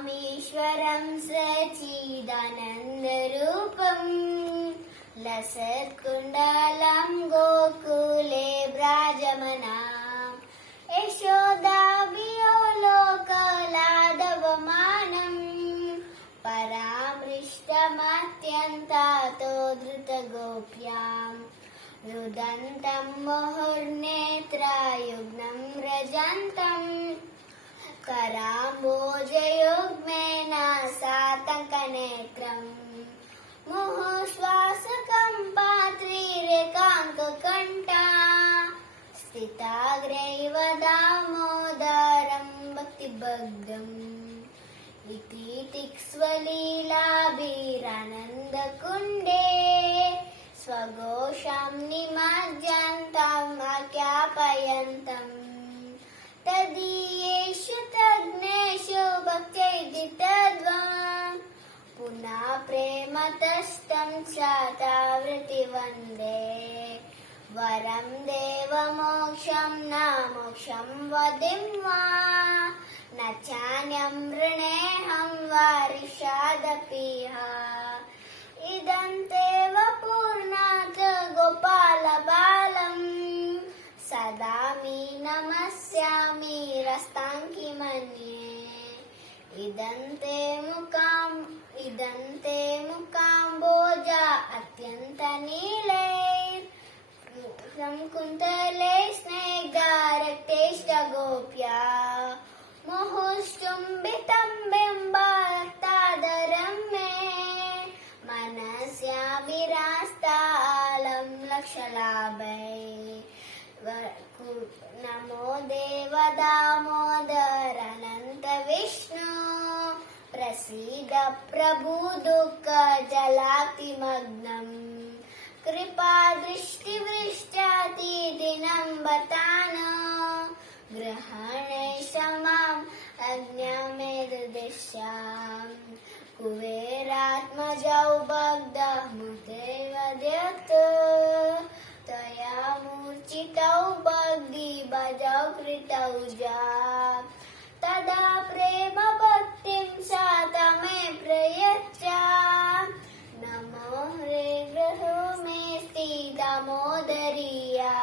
रामेश्वरं सच्चिदानन्दरूपम् लसत्कुण्डलं गोकुले व्राजमानम् यशोदाभियो लोकलाघवमानम् परामृष्टमत्यन्तातो धृतगोप्याम् रुदन्तं मुहुर्नेत्रयुग्नं व्रजन्तम् कराम्बोजयुग्मेन सातङ्कनेत्रम् मुहुश्वासकं पात्रीरेकाङ्ककण्ठा स्थिताग्रैव दामोदरं भक्तिभग्नम् इति तिक्स्वलीलाभिरानन्दकुण्डे स्वघोषं निमज्जन्तम् आख्यापयन्तम् तदीयेषु तज्ञेषु भक्त्यैदितद्वम् पुनः प्रेमतस्तं शतावृत्ति वन्दे वरं देवमोक्षं न मोक्षं वदिं वा न चान्यं वृणेऽहं वारिषादपिह इदन्तेव पूर्णात् गोपालबालम् सदा मी नमस्यामि रस्ताङ्कि मन्ये इदन्ते मुकाम्बोजा अत्यन्तनीले कुन्तले स्नेहारक्तेष्टगोप्या मुहुश्चुम्बितं बिम्बार्तादरं मे मनस्याभिरास्तालं लक्षलाभै नमो देव दामोदर अनन्त विष्णु प्रसीद प्रभु दुःख जलातिमग्नम् कृपा दृष्टिवृष्ट्याति दिनं बतान ग्रहणेश माम् अज्ञामेदुदिश्याम् कुबेरात्मजौ बग्धमुदेवद्यत् तया मूर्छितौ बग्धिभजौ कृतौ जा तदा प्रेम भक्तिं सातमे प्रयच्छ नमो हरे ग्रहो मेस्ति दामोदरीया